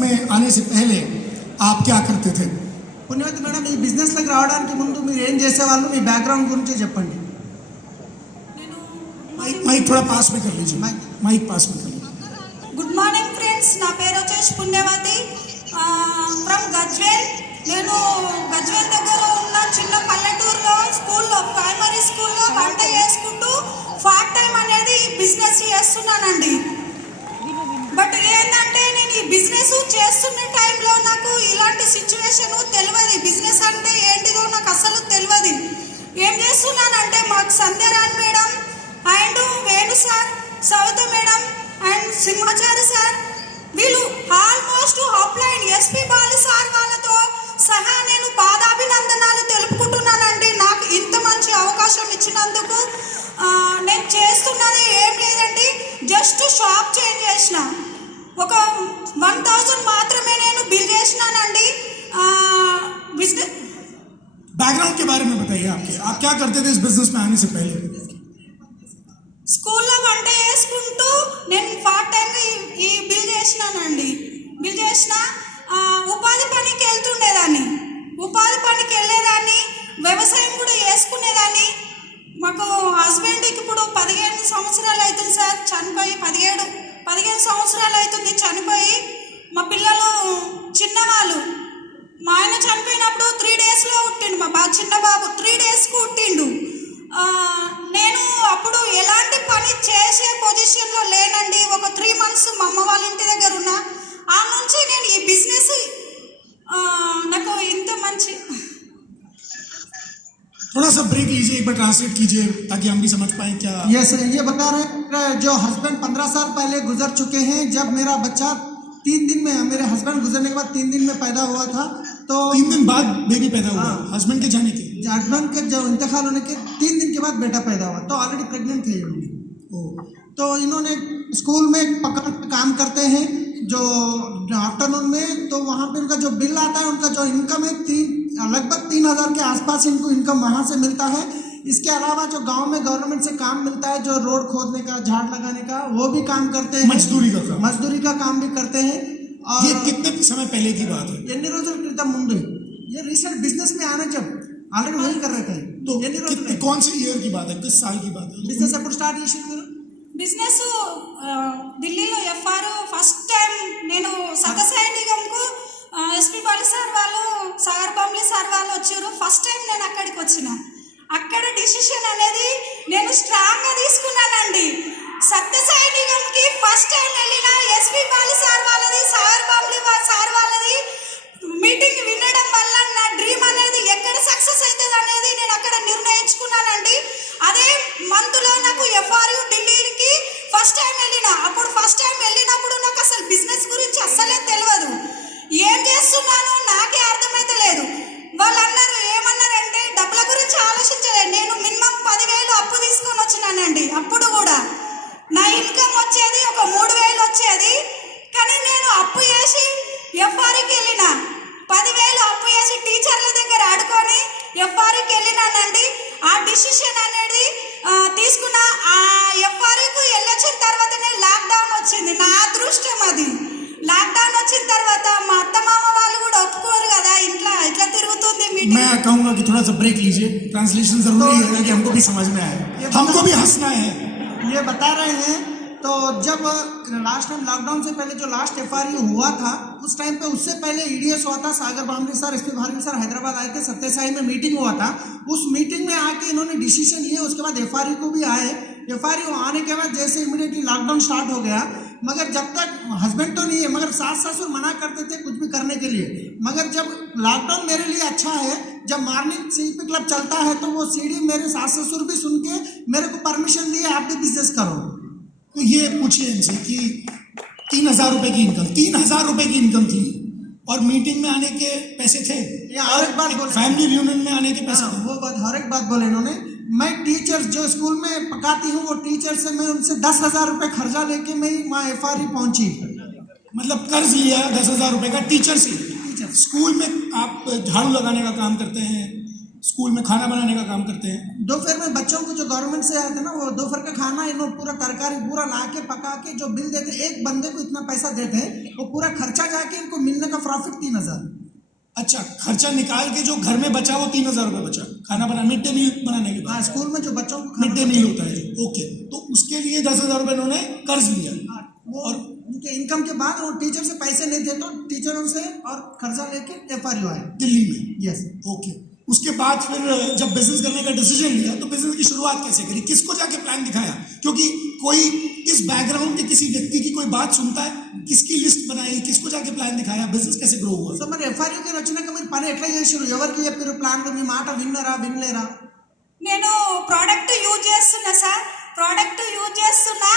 में आने से पहले आप क्या करते थे? పుణ్యవతి మేడం, ఈ బిజినెస్ లకు రావడానికి ముందు మీరు ఏం చేసేవాళ్ళు, మీ బ్యాక్గ్రౌండ్ గురించి చెప్పండి. माइक थोड़ा पास में कर लीजिए. माइक पास में कर लीजिए. గుడ్ మార్నింగ్ ఫ్రెండ్స్, నా పేరు వచ్చేసి పుణ్యవతి ఫ్రమ్ గజ్వేల్. నేను గజ్వేల్ దగ్గర ఉన్న చిన్న పల్లెటూరులో స్కూల్లో, ప్రైమరీ స్కూల్లో వంట చేసుకుంటూ పార్ట్ టైం అనేది బిజినెస్ చేస్తున్నానండి. బట్ ఏంటంటే నేను ఈ బిజినెస్ చేస్తున్న టైంలో నాకు ఇలాంటి సిచ్యువేషన్ తెలియదు. బిజినెస్ అంటే ఏంటిదో నాకు అసలు తెలియదు. ఏం చేస్తున్నానంటే మాకు Sandhyarani madam and Venu sir, Savitha madam and Simhachari sir, వీళ్ళు almost upline SP Balu sir వాళ్ళతో సహా నేను పాదాభినందనాలు తెలుపుకుంటున్నానండి. నాకు ఇంత మంచి అవకాశం ఇచ్చినందుకు. నేను చేస్తున్నది ఏం లేదండి, జస్ట్ షాప్ చేంజ్ చేసిన. ఒక 1000 మాత్రమే నేను బిల్ చేసినానండి. बिजनेस बैकग्राउंड के बारे में बताइए. आप क्या करते थे इस बिजनेस में आने से पहले? స్కూల్లో వంట చేసుకుంటూ నేను పార్ట్ టైం ఈ బిల్ చేసినానండి. బిల్ చేసిన ఉపాధి పనికి వెళ్తుండేదాన్ని, ఉపాధి పనికి వెళ్ళేదాన్ని, వ్యవసాయం కూడా చేసుకునేదాన్ని. మాకు హస్బెండ్కి ఇప్పుడు 15 సంవత్సరాలు అవుతుంది సార్, చనిపోయి 15 సంవత్సరాలు అవుతుంది చనిపోయి. మా పిల్లలు చిన్నవాళ్ళు. మా ఆయన చనిపోయినప్పుడు 3 డేస్లో పుట్టిండు మా చిన్న బాబు, 3 డేస్కి పుట్టిండు. నేను అప్పుడు ఎలాంటి పని చేసే పొజిషన్లో లేనండి. ఒక 3 మంత్స్ మా అమ్మ వాళ్ళ ఇంటి దగ్గర ఉన్నా. ఆ నుంచి నేను ఈ బిజినెస్ నాకు ఇంత మంచి. थोड़ा सा ब्रेक लीजिए, एक बार ट्रांसलेट कीजिए ताकि हम भी समझ पाएं क्या. यस, ये बता रहे हैं जो हस्बैंड 15 साल पहले गुजर चुके हैं. जब मेरा बच्चा 3 दिन में, मेरे हस्बैंड गुजरने के बाद 3 दिन में पैदा हुआ था, तो 3 दिन बाद बेबी पैदा हुआ. हस्बैंड के जाने के, हस्बैंड के जब इंतकाल होने के 3 दिन के बाद बेटा पैदा हुआ, तो ऑलरेडी प्रेग्नेंट थे इन्होंने. तो इन्होंने स्कूल में काम करते हैं जो आफ्टरनून में. तो वहाँ पे उनका जो बिल आता है, उनका जो इनकम है लगभग 3000 के आसपास इनको इनकम वहाँ से मिलता है. इसके अलावा जो गांव में गवर्नमेंट से काम मिलता है, जो रोड खोदने का, झाड़ लगाने का, वो भी काम करते हैं. मजदूरी का काम भी करते हैं. और ये कितने समय पहले की बात है? ఎన్ని రోజుల క్రితం ముందు, ये रिसेंट बिजनेस में आना जब ऑलरेडी वही कर रहे थे. तो कौन से ईयर की बात है, किस साल की बात है? बिजनेस अప్పుడు స్టార్ట్ చేసి బిజినెస్ ఢిల్లీలో ఎఫ్ఆర్ ఫస్ట్ టైం నేను సత్యసాయి నిగంకు ఎస్పీ బాలు సార్ వాళ్ళు, సాగర్ బాంబ్లీ సార్ వాళ్ళు వచ్చారు. ఫస్ట్ టైం నేను అక్కడికి వచ్చిన. అక్కడ డిసిషన్ అనేది నేను స్ట్రాంగ్గా తీసుకున్నానండి. సత్యసాయి నిగంకి ఫస్ట్ టైం వెళ్ళిన ఎస్పీ బాలు సార్ వాళ్ళది, సాగర్ బాంబ్లీ సార్ వాళ్ళది మీటింగ్ వినడం వల్ల నా డ్రీమ్ అనేది ఎక్కడ సక్సెస్ అవుతుంది అనేది నేను అక్కడ నిర్ణయించుకున్నానండి. అదే మంత్లో నాకు ఎఫ్ఆర్యు ఢిల్లీకి ఫస్ట్ టైం వెళ్ళిన. అప్పుడు ఫస్ట్ టైం వెళ్ళినప్పుడు నాకు అసలు బిజినెస్ గురించి అస్సలే తెలియదు. ఏం చేస్తున్నానో నాకే అర్థమైతే లేదు. వాళ్ళు అన్నారు, ఏమన్నారంటే డబ్బుల గురించి ఆలోచించలేదు. నేను మినిమం 10,000 అప్పు తీసుకొని వచ్చినానండి. అప్పుడు కూడా నా ఇన్కమ్ వచ్చేది ఒక 3,000 వచ్చేది. కానీ నేను అప్పు చేసి ఎఫ్ఆర్కి వెళ్ళిన. 10,000 అప్పు చేసి టీచర్ల దగ్గర ఆడుకొని ఎఫ్ఆర్కి వెళ్ళినానండి. ఆ డిసిషన్ అనేది తీసుకున్న. ఆ ఎఫ్ఆర్కి వెళ్ళొచ్చిన తర్వాతనే లాక్డౌన్ వచ్చింది. నా అదృష్టం అది. లాక్డౌన్ వచ్చిన తర్వాత మా అత్తమామ వాళ్ళు కూడా ఒప్పుకోరు కదా, ఇంట్లో ఇట్లా తిరుగుతుంది మీటింగ్. मैं कहूँगा कि थोड़ा सा ब्रेक लीजिए. ट्रांसलेशन जरूरी है ताकि हमको भी समझ में आए, हमको भी हंसना है. ये बता रहे हैं. तो जब लास्ट टाइम लॉकडाउन से पहले जो लास्ट एफआरयू हुआ था, उस टाइम पे उससे पहले ईडीएस हुआ था. Sagar Bamri sir, SP Bhargav sir Hyderabad आए थे. सत्यसाई में मीटिंग हुआ था. उस मीटिंग में आके इन्होंने डिसीजन लिए. उसके बाद एफआरयू को भी आए. एफआरयू आने के बाद जैसे इमीडिएटली लॉकडाउन स्टार्ट हो गया. मगर जब तक हस्बैंड तो नहीं है, मगर सास ससुर मना करते थे कुछ भी करने के लिए. मगर जब लॉकडाउन मेरे लिए अच्छा है, जब मॉर्निंग सीपी क्लब चलता है, तो वो सीढ़ी मेरे सास ससुर भी सुन के मेरे को परमिशन दिए, आप भी बिजनेस करो. तो ये पूछिए इनसे कि 3000 रुपए की इनकम, 3000 रुपए की इनकम थी और मीटिंग में आने के पैसे थे. और एक बात बोले, फैमिली रियूनियन में आने के पैसे थे. वो बात, हर एक बात बोले इन्होंने. मैं टीचर जो स्कूल में पकाती हूँ, वो टीचर से मैं उनसे 10,000 रुपये खर्चा लेके मैं वहाँ एफआरयू पहुँची. मतलब कर्ज लिया 10,000 रुपए का टीचर से. स्कूल में आप झाड़ू लगाने का काम करते हैं, स्कूल में खाना बनाने का काम करते हैं। दोपहर में बच्चों को जो गवर्नमेंट से आते हैं ना, वो दोपहर का खाना इन लोग पूरा तरकारी पूरा ला के पका के जो बिल देते हैं, एक बंदे को इतना पैसा देते हैं, वो पूरा खर्चा जाके इनको मिलने का प्रॉफिट 3,000। अच्छा, खर्चा निकाल के जो घर में बचा वो 3,000 रुपये बचा खाना बना मिड डे मील बनाने के बाद। हाँ, स्कूल में जो बच्चों को मिड डे मील होता है। ओके, तो उसके लिए 10,000 रुपये इन्होंने कर्ज लिया। हाँ, वो और उनके इनकम के बाद वो टीचर से पैसे नहीं थे, तो टीचरों से और कर्जा लेके FRU आए दिल्ली में। यस। ओके, उसके बाद फिर जब बिजनेस करने का डिसीजन लिया तो बिजनेस की शुरुआत कैसे करी, किसको जाके प्लान दिखाया? क्योंकि कोई इस बैकग्राउंड के किसी व्यक्ति की कोई बात सुनता है, किसकी लिस्ट बनाई, किसको जाके प्लान दिखाया, बिजनेस कैसे ग्रो हुआ? సో మరి FRU కి వచ్చినాక మీరు పని ఎట్లా చేసారు? ఎవరికి చెప్పారు ప్లాన్లు? మీ మాట వినలేరా? నేను ప్రోడక్ట్ యూజ్ చేస్తున్నా సార్, ప్రోడక్ట్ యూజ్ చేస్తున్నా.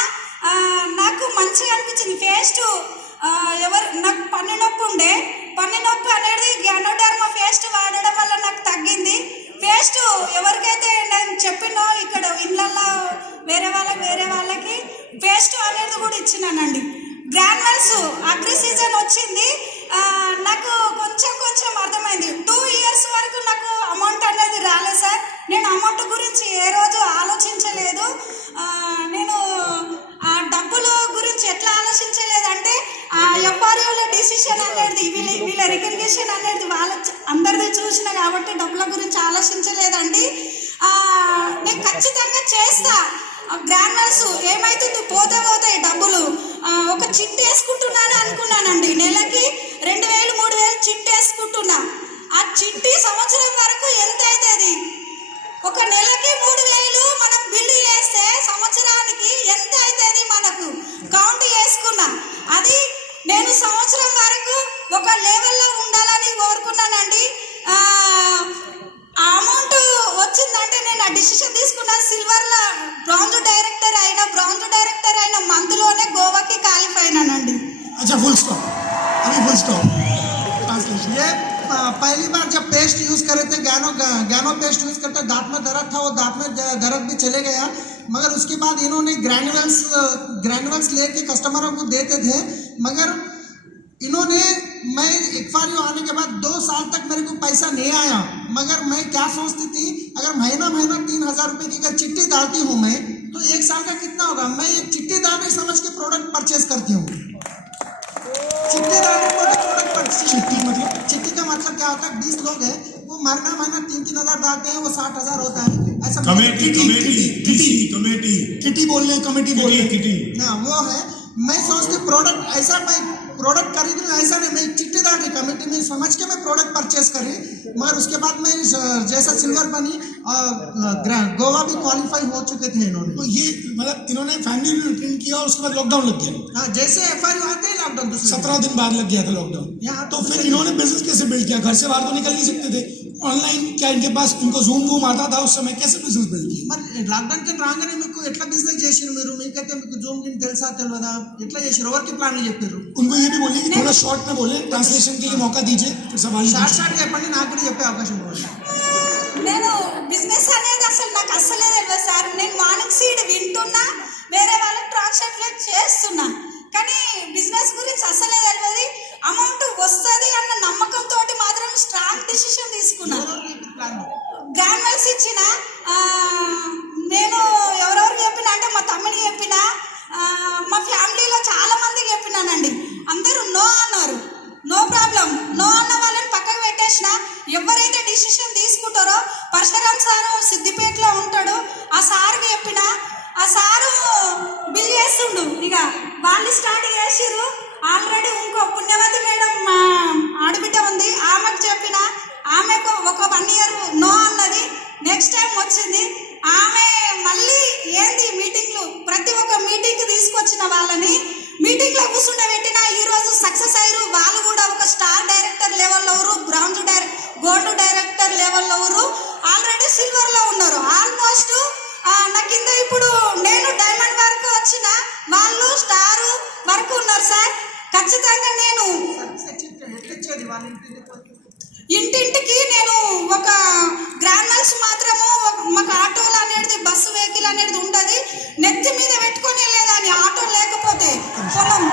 నాకు మంచిగా అనిపించింది. పేస్ట్ నాకు పన్ను నొప్పి ఉండే, పన్ను నొప్పి అనేది గ్యానోడర్మా పేస్ట్ వాడడం వల్ల నాకు తగ్గింది. పేస్ట్ ఎవరికైతే నేను చెప్పినో ఇక్కడ ఇళ్ళల్లో వేరే వాళ్ళకి పేస్ట్ అనేది కూడా ఇచ్చినానండి. గ్రాన్యుల్స్ అగ్రి సీజన్ వచ్చింది, నాకు కొంచెం అర్థమైంది. 2 years వరకు నాకు అమౌంట్ అనేది రాలేదు సార్. నేను అమౌంట్ గురించి ఏ రోజు ఆలోచించలేదు. నేను ఆ డబ్బుల గురించి ఎట్లా ఆలోచించలేదంటే FRUలో డిసిషన్ అనేది వీళ్ళ రికగ్నిషన్ అనేది వాళ్ళ అందరిది చూసిన కాబట్టి డబ్బుల గురించి ఆలోచించలేదండి. నేను ఖచ్చితంగా చేస్తా. గ్రాన్యుల్స్ ఏమైతుంది, పోతాయి డబ్బులు. ఒక చిట్టి వేసుకుంటున్నాను అనుకున్నానండి, నెలకి 2,000 3,000 చిట్టి వేసుకుంటున్నా. ఆ చిట్టి సంవత్సరం వరకు ఎంత అవుతుంది? ఒక నెలకి 3,000 మనం బిల్లు చేస్తే సంవత్సరానికి ఎంత అవుతుంది మనకు కౌంట్ చేసుకున్నా. అది నేను సంవత్సరం వరకు ఒక లెవెల్లో ఉండాలని కోరుకున్నానండి. ఆ అమౌంట్ వచ్చిందంటే నేను ఆ డిసిషన్ తీసుకున్నా. సిల్వర్లో బ్రాంజ్ డైరెక్టర్ అయిన మంత్లోనే గోవాకి క్వాలిఫై అయినానండి. अच्छा, फुल स्टॉप, अभी फुल स्टॉप ट्रांसलेशन। ये पहली बार जब पेस्ट यूज करे थे, गैनो पेस्ट यूज करते, दांत में दर्द था, वो दांत में दर्द भी चले गया। मगर उसके बाद इन्होंने ग्रैनुअल्स लेके कस्टमरों को देते थे। मगर इन्होंने मैं FRU आने के बाद 2 साल तक मेरे को पैसा नहीं आया। मगर मैं क्या सोचती थी, अगर महीना 3,000 रुपये की अगर चिट्ठी डालती हूँ मैं, तो 1 साल का कितना होगा? मैं एक चिट्ठी डालने समझ के प्रोडक्ट परचेज करती हूँ। चिट्ठी डालने प्रोडक्ट परचेज। चिट्ठी का मतलब क्या होता है? 20 लोग हैं, वो महीना 3,000 डालते हैं, वो 60,000 होता है। ऐसा कमेटी बोल रहे, हाँ, वो है। मैं सोचती प्रोडक्ट ऐसा, मैं प्रोडक्ट खरीद रही हूँ ऐसा नहीं, मैं चिट्ठी डाल रही कमेटी में समझ के मैं प्रोडक्ट परचेज करी। मगर उसके बाद मैं जैसा सिल्वर बनी और गोवा भी क्वालिफाई हो चुके थे इन्होंने। तो ये मतलब इन्होंने फैमिली रिटर्न किया और उसके बाद लॉकडाउन लग गया। हाँ, जैसे FRU आते ही लॉकडाउन 17 दिन बाद लग गया था लॉकडाउन। यहाँ तो फिर इन्होंने बिजनेस कैसे बिल्ड किया? घर से बाहर तो निकल नहीं सकते थे, ऑनलाइन क्या इनके पास, इनको जूम आता था उस समय, कैसे बिजनेस बिल्ड किया? మరి లాక్డౌన్ కి రాగానే మీకు ఎట్లా బిజినెస్ చేసిరు? మీకైతే మీకు జూమ్ గిన్ తెలుసా తెలియదా? ఎట్లా చేసిరు? ఎవరికి ప్లాన్లు చెప్పారు? उनको ये भी बोलिए कि थोड़ा शॉर्ट में बोले, ट्रांसलेशन के लिए मौका दीजिए, फिर सवाल షార్ట్ చెప్పండి, నాకు కూడా చెప్పే అవకాశం ఇవ్వండి. నేను బిజినెస్ అనేది నాకు అస్సలే తెలియదు సార్. నేను మార్నింగ్ సీడ్ వింటున్నా, వేరే వాళ్ళకి ట్రాన్స్లేట్ చేస్తున్నా, కానీ బిజినెస్ గురించి అస్సలే తెలియదు. అమౌంట్ వస్తుంది అన్న నమ్మకంతో మాత్రం స్ట్రాంగ్ డిసిషన్ తీసుకున్నా. గ్రాన్యుల్స్ ఇచ్చిన నేను ఎవరెవరికి చెప్పిన అంటే మా తమ్ముడికి చెప్పిన, మా ఫ్యామిలీలో చాలా మందికి చెప్పినానండి. అందరూ నో అన్నారు. నో ప్రాబ్లం, నో అన్న వాళ్ళని పక్కకు పెట్టేసిన. ఎవరైతే డిసిషన్ తీసుకుంటారో, పరశురామ్ సారు సిద్దిపేటలో ఉంటాడు, ఆ సార్కి చెప్పిన. ఆ సారు బిల్ చేస్తుండు. ఇక వాళ్ళు స్టార్ట్ చేసిర్రు. ఆల్రెడీ ఇంకో పుణ్యవతి మేడం మా ఆడబిడ్డ ఉంది, ఆమెకు చెప్పిన. ఆమెకు ఒక 1 year నో అన్నది. నెక్స్ట్ టైం వచ్చింది ఆమె మళ్ళీ ఏంది మీటింగ్లు, ప్రతి ఒక్క మీటింగ్ తీసుకొచ్చిన వాళ్ళని మీటింగ్లో కూర్చుండబెట్టిన. ఈరోజు సక్సెస్ అయ్యారు. వాళ్ళు కూడా ఒక స్టార్ డైరెక్టర్ లెవెల్లో ఉన్నారు, గోల్డ్ డైరెక్టర్ లెవెల్లో ఉన్నారు, ఆల్రెడీ సిల్వర్లో ఉన్నారు. ఆల్మోస్ట్ నా కింద ఇప్పుడు నేను డైమండ్ వరకు వచ్చిన వాళ్ళు స్టార్ వరకు ఉన్నారు సార్. ఖచ్చితంగా నేను ఇంటింటికి నేను ఒక గ్రాన్యుల్స్ మాత్రము, మాకు ఆటోలు అనేది బస్సు వెహికల్ అనేది ఉంటుంది, నెత్తి మీద పెట్టుకొని లేదని ఆటో లేకపోతే పొలం.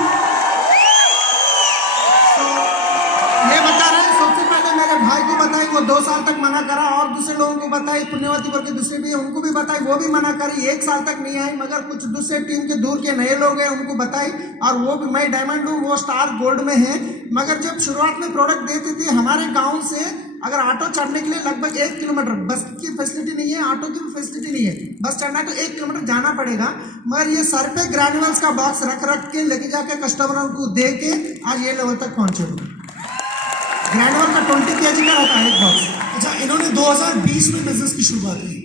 ये बता रहे हैं, सबसे पहले मेरे भाई को बताई, वो को 2 साल तक मना करा और दूसरे लोगों को बताई, पुण्यवती बोल के दूसरे भी है, उनको भी बताई, वो भी मना करी, 1 साल तक नहीं आई। मगर कुछ दूसरे टीम के दूर के नए लोग हैं, उनको बताई, और वो भी, मैं डायमंड हूँ, वो स्टार गोल्ड में है। मगर जब शुरुआत में प्रोडक्ट देती थी, हमारे गाँव से अगर ऑटो चढ़ने के लिए लगभग 1 किलोमीटर, बस की फैसिलिटी नहीं है, ऑटो की भी फैसिलिटी नहीं है, बस चढ़ना है तो 1 किलोमीटर जाना पड़ेगा। मगर ये सर पे ग्रैन्युअल्स का बॉक्स रख रख के लेके जाके कस्टमरों को दे के आज ये लेवल तक पहुंचे हो। ग्रैन्युअल का 20 kg का रहता है एक बॉक्स। अच्छा, इन्होंने 2020 में बिजनेस की शुरुआत की।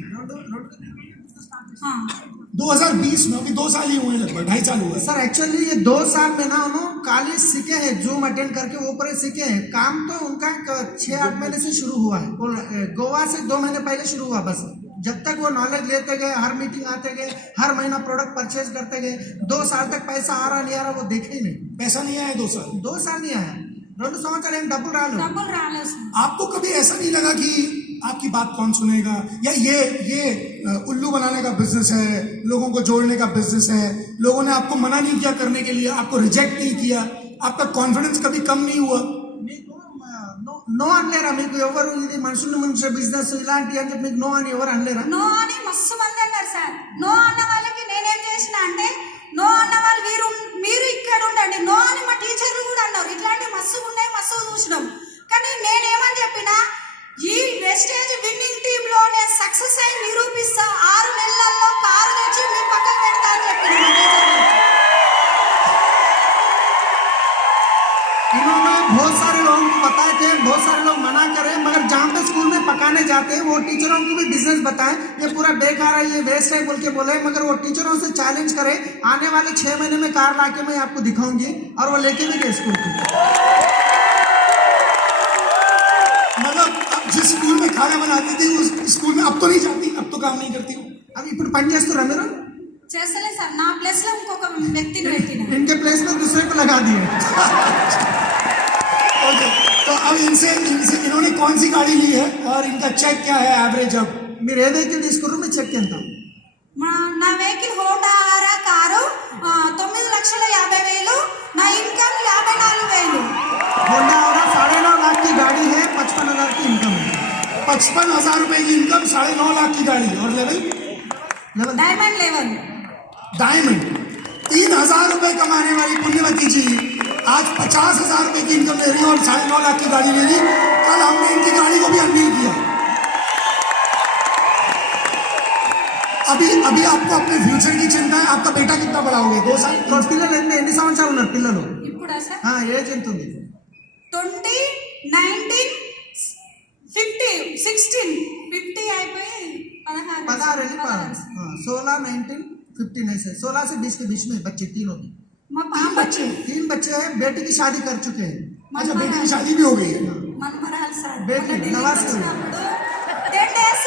हाँ 2020 में, अभी 2 साल ही हुए, लगभग 2.5 साल हुआ है। सर एक्चुअली ये 2 साल में ना उन्होंने कॉलेज सीखे हैं, जूम अटेंड करके वो ऊपर सीखे हैं। काम तो उनका 6-8 महीने से शुरू हुआ है, वो गोवा से 2 महीने पहले शुरू हुआ। बस जब तक वो नॉलेज लेते गए, हर मीटिंग आते गए, हर महीना प्रोडक्ट परचेज करते गए, 2 साल तक पैसा आ रहा नहीं आ रहा वो देखे ही नहीं। पैसा नहीं आया 2 साल? 2 साल नहीं आया, 2 సంవత్సరాలు ఏం డబ్బులు రాలేదు। డబ్బులు రాలేదు సార్. आपको कभी ऐसा नहीं लगा कि आपकी बात कौन सुनेगा, या ये उल्लू बनाने का बिजनेस है, लोगों को जोड़ने का बिजनेस है, लोगों ने आपको मना नहीं किया करने के लिए, आपको रिजेक्ट नहीं किया, आपका कॉन्फिडेंस कभी कम नहीं हुआ? నో అనలేరా మీకు ఎవరు? ఇది మనుషుల్ని ముంచే బిజినెస్ ఇలాంటి అని చెప్పి మీకు నో అని ఎవరు అనలేరా? నో అని మస్తు మంది అన్నారు సార్. నో అన్న వాళ్ళకి నేనేం చేసిన అంటే, నో అన్న వాళ్ళు మీరు ఇక్కడ ఉండండి, నో అని మా టీచర్లు కూడా అన్నారు. ఇట్లాంటి మస్తు ఉన్నాయి, మస్తు చూసినాం. కానీ నేనేమని చెప్పినా, ఈ వెస్టేజ్ విన్నింగ్ టీమ్ లో నేను సక్సెస్ అయి నిరూపిస్తా, 6 నెలల్లో కారు తెచ్చి మీ పక్కన పెడతా అని చెప్పిన మా టీచర్లు. इन्होंने बहुत सारे लोगों को बताए थे, बहुत सारे लोग मना करे, मगर जहाँ पे स्कूल में पकाने जाते हैं वो टीचरों को भी बिजनेस बताएं, ये पूरा बेकार है, ये वेस्ट है बोल के बोले। मगर वो टीचरों से चैलेंज करे, आने वाले 6 महीने में कार लाके मैं आपको दिखाऊंगी, और वो लेके भी गए स्कूल को। मतलब अब जिस स्कूल में खाना बनाती थी उस स्कूल में अब तो नहीं जाती, अब तो काम नहीं करती हूँ। अब ఇప్పుడు పని చేస్తారా మీరు? చేస్తలే సార్. నా ప్లేస్ లో ఇంకొక వ్యక్తిని పెట్టిన. इनके प्लेस में दूसरे को लगा दिए। ओके, तो अब इनसे इन्होंने कौन सी गाड़ी ली है और इनका चेक क्या है एवरेज? अब మీరు ఏ వెహికల్ తీసుకుర్రు, మీ చెక్ ఎంత? నా వెహికల్ హోండా ఆరా కారు 9,50,000, నా ఇన్కమ్ 54,000. होंडा और 9.5 लाख की गाड़ी है, 55,000 की इनकम है। 55,000 रुपए की इनकम, 9.5 लाख की गाड़ी, और लेवल డైమండ్ లెవెల్. डायमंड। 3,000 रुपए कमाने वाली पुण्यवती जी आज 50,000 रुपए की इनकम ले रही है और 9.5 लाख की गाड़ी ले ली। कल हमने इनकी गाड़ी को भी अनवील किया। अभी आपको अपने फ्यूचर की चिंता है। आपका बेटा कितना बड़ा हो गया? 2 साल? పిల్లలు ఎన్ని సంవత్సరాలు ఉన్నారు పిల్లలు? ఇప్పుడా సార్? ఏజ్ ఎంత ఉంది? 20, 19, 50, 16, 50 అయిపోయి 16 16, 19, 15 ऐसे 16 से 20 के बीच में बच्चे 3 होते। మా పాప వచ్చి 3 बच्चे हैं, बेटी की शादी कर चुके हैं। अच्छा, बेटी की शादी भी हो गई है। మనమరాలు సార్. బేటీ, మొన్న ఢిల్లీకి నవాజ్ వచ్చినప్పుడు 10 days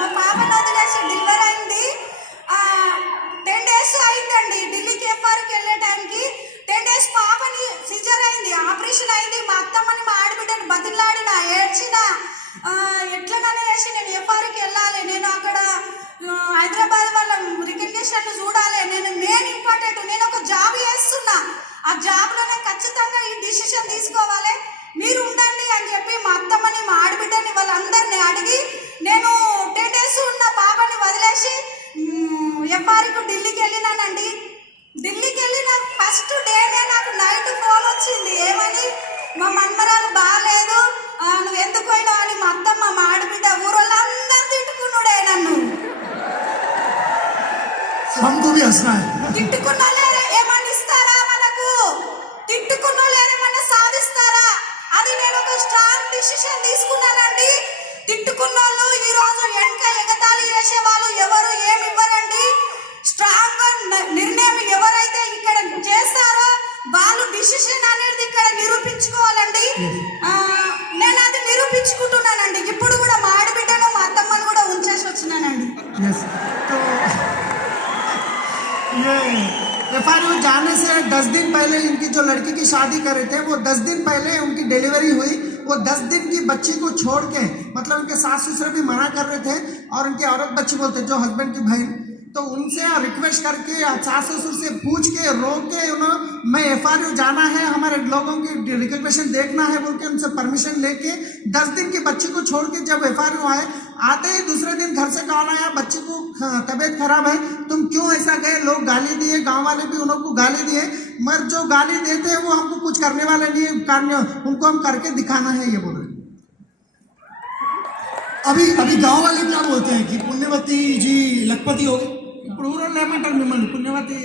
మా పాపను వదిలేసి డెలివరీ అయింది. 10 days అయిందండి ఢిల్లీకి ఎఫ్ఆర్కి వెళ్ళే టైంకి. 10 days పాపని సిజర్ అయింది, ఆపరేషన్ అయింది. మా అత్తమ్మని మా ఆడబిడ్డని బతిలాడిన, ఏడ్చిన, ఎట్లననే చేసి నేను ఎఫ్ఆర్కి వెళ్ళాలి, నేను అక్కడ హైదరాబాద్ వాళ్ళ రికగ్నిషన్లు చూడాలి, నేను ఇంపార్టెంట్, నేను ఒక జాబ్ చేస్తున్నా, ఆ జాబ్లోనే ఖచ్చితంగా ఈ డిసిషన్ తీసుకోవాలి, మీరు ఉండండి అని చెప్పి మా అత్తమ్మని మా ఆడబిడ్డని వాళ్ళందరినీ అడిగి నేను 10 days ఉన్న పాపని వదిలేసి ఎఫ్ఆర్కు ఢిల్లీకి వెళ్ళినానండి. ఢిల్లీకి వెళ్ళిన ఫస్ట్ డేనే నాకు నైట్ ఫోన్ వచ్చింది. ఏమని? మా మన్మరాలు బాగాలేదు, నువ్వు ఎందుకు పోయినావు అని మా అత్తమ్మ మా ఆడబిడ్డ ఊరోళ్ళందరూ తిట్టుకున్నాడే నన్ను. हमको भी हंसना है। తిట్టుకున్నా ఏమన్నా ఇస్తారా మనకు? తిట్టుకున్నా ఏమన్నా సాధిస్తారా? అది నేను ఒక స్ట్రాంగ్ డిసిషన్ తీసుకున్నానండి. తిట్టుకున్న వాళ్ళు ఈ రోజు వెనక ఎగతాళి చేసే వాళ్ళు ఎవరు ఏమి ఇవ్వరండి. స్ట్రాంగ్ నిర్ణయం ఎవరైతే ఇక్కడ చేస్తారో వాళ్ళు డిసిషన్ అనేది ఇక్కడ నిరూపించుకోవాలండి. నేను అది నిరూపించుకుంటున్నానండి. ఇప్పుడు కూడా మా ఆడబిడ్డను మా అత్తమ్మను కూడా ఉంచేసి వచ్చినానండి. तो ये एफआरयू जाने से 10 दिन पहले इनकी जो लड़की की शादी कर रहे थे, वो 10 दिन पहले उनकी डिलीवरी हुई। वो 10 दिन की बच्ची को छोड़ के, मतलब उनके सास ससुर भी मना कर रहे थे और उनकी औरत बच्ची बोलते जो हस्बैंड की बहन, तो उनसे रिक्वेस्ट करके सास ससुर से पूछ के रोक के मैं FRU जाना है, हमारे लोगों की रिकग्निशन देखना है बोल के उनसे परमिशन लेके 10 दिन के बच्चे को छोड़ के जब FRU आए, आते ही दूसरे दिन घर से कॉल आया, बच्चे को तबीयत खराब है, तुम क्यों ऐसा गए, लोग गाली दिए, गांव वाले भी उन लोग को गाली दिए, मगर जो गाली देते हैं वो हमको कुछ करने वाले नहीं, कार्य उनको हम करके दिखाना है, ये बोल रहे। अभी गांव वाले क्या बोलते हैं कि पुण्यवती जी लखपति हो गए? ఇప్పుడు ఊరోళ్ళు ఏమంటారు మిమ్మల్ని పుణ్యవతి?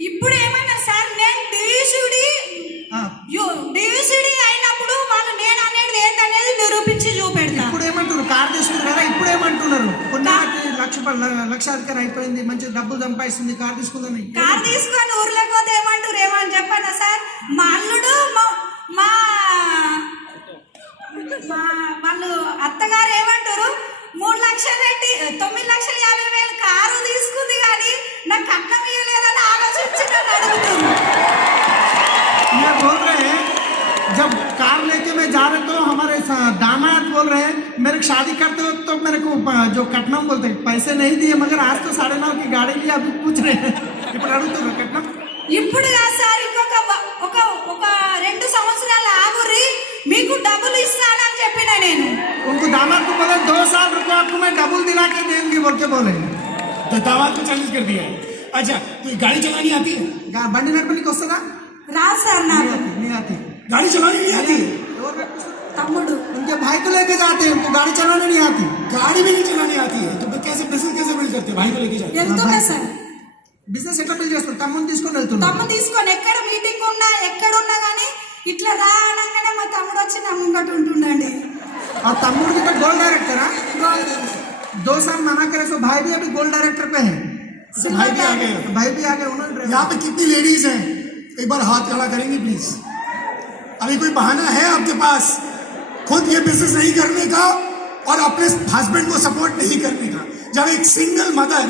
ఇప్పుడు ఏమన్నా సార్ నేను డివిసిడి అయినప్పుడు వాళ్ళు నేను అనేది ఏంటనేది నిరూపించి చూపెడతా. ఇప్పుడు ఏమంటారు? కార్ తీసుకున్నారు కదా, ఇప్పుడు ఏమంటున్నారు? పుణ్యవతి లక్షాధికారి అయిపోయింది, మంచి డబ్బులు సంపాదిస్తుంది, కార్ తీసుకుందని. కార్ తీసుకొని ఊర్లోకి పోతే ఏమంటారు? ఏమని చెప్పానా సార్, మా అల్లుడు మా వాళ్ళు అత్తగారు ఏమంటారు, 3 లక్షలు పెట్టి 9,50,000 కారు తీసుకుంది కానీ నాకు కట్నం ఇవ్వలేదని ఆలోచించి నన్ను అడుగుతుంది. ये बोल रहे हैं जब कार लेके मैं जा रहे तो हमारे दामाद बोल रहे हैं मेरे शादी करते हो तो मेरे को जो कटनम बोलते हैं पैसे नहीं दिए, मगर आज तो 9.5 की गाड़ी लिया, अभी पूछ रहे हैं ఇప్పుడు అడుగుతున్నారు కట్నం. ఇప్పుడు కాదు సార్, ఒక 2 సంవత్సరాలు ఆగుర్రి, మీకు డబ్బులు ఇస్తానని చెప్పిన నేను. उनको दामाद को बोले 2 साल रुको, आपको मैं डबल दिला के देंगे बोल के बोले. तो दामाद को चैलेंज कर दिया है. अच्छा, तो गाड़ी चलानी आती है? బండి నడపడానికి వస్తుందా? రాదు సార్ నాకు. नहीं आती. गाड़ी चलानी नहीं आती? తమ్ముడు उनके भाई को लेके जाते हैं, उनको गाड़ी चलाने नहीं आती. गाड़ी भी नहीं चलानी आती है, तो फिर कैसे बिजनेस कैसे बिल्ड करते हैं? भाई को लेके जाते हैं. వెళ్తున్నా సార్. బిజినెస్ ఎట్లా బిల్డ్ చేస్తారు? తమ్ముని తీసుకొని వెళ్తున్నారు. తమ్ము తీసుకొని ఎక్కడ మీటింగ్ ఉన్నా ఎక్కడున్నా కానీ ఇట్లా రా అనగానే మా తమ్ముడు వచ్చి నా ముంగట ఉంటుండండి. और तम्मुड़ जी का गोल्ड डायरेक्टर है. 2 साल मना करे तो भाई भी अभी गोल्ड डायरेक्टर पे है. तो भाई भी आ गए. भाई भी आ गए. उन्होंने यहाँ पे कितनी लेडीज हैं? एक बार हाथ खड़ा करेंगे प्लीज. अभी कोई बहाना है आपके पास खुद ये बिजनेस नहीं करने का और अपने हस्बैंड को सपोर्ट नहीं करने का? जब एक सिंगल मदर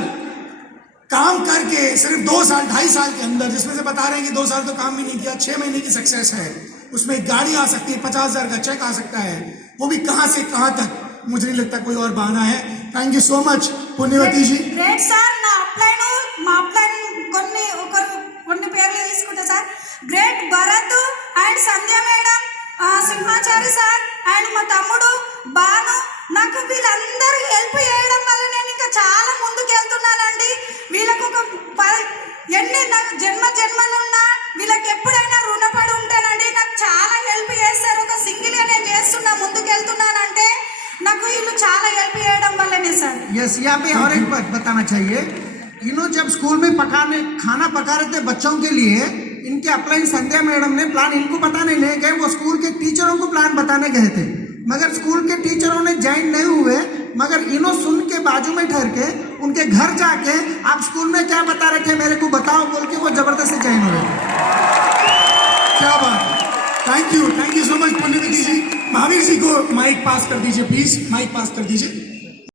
काम करके सिर्फ 2 साल 2.5 साल के अंदर, जिसमें से बता रहे हैं कि 2 साल तो काम भी नहीं किया, 6 महीने की सक्सेस है, उसमें एक गाड़ी आ सकती है, 50,000 का चेक आ सकता है, वो भी कहां से कहां तक, मुझे नहीं लगता कोई और बहाना है. Thank you so much Punyavathi ji. Great sir. మా అప్లైన్ కొన్ని పేర్లు తీసుకుంటా సార్. Great Bharat and Sandhya madam, Simhachari sir and మా తమ్ముడు బాను, నాకు వీళ్ళందరూ హెల్ప్ చేయడం వల్ల నేను ఇంకా చాలా ముందుకు వెళ్తున్నానండి. వీళ్ళకు నాకు జన్మలున్నా వీళ్ళకి ఎప్పుడైనా రుణపడి ఉంటానండి. నాకు చాలా హెల్ప్ చేస్తారు. ఒక సింగిల్గా నేను చేస్తున్నా, ముందుకు వెళ్తున్నానంటే నాకు వీళ్ళు చాలా హెల్ప్ చేయడం వల్లనే సార్. यस, यहाँ पे और एक बात बताना चाहिए. इन्होंने जब स्कूल में खाना पका रहे थे बच्चों के लिए, इनके अपलाइन संध्या मैडम ने प्लान इनको बताने ले गए, वो स्कूल के टीचरों को प्लान बताने गए थे, मगर स्कूल के टीचरों ने ज्वाइन नहीं हुए, मगर इन्हों सुन के बाजू में ठहर के उनके घर जाके आप स्कूल में क्या बता रहे थे मेरे को बताओ बोल के वो जबरदस्ती ज्वाइन हुए. क्या बात है. Thank you so much Punyavathi जी. महावीर जी को माइक पास कर दीजिए प्लीज, माइक पास कर दीजिए.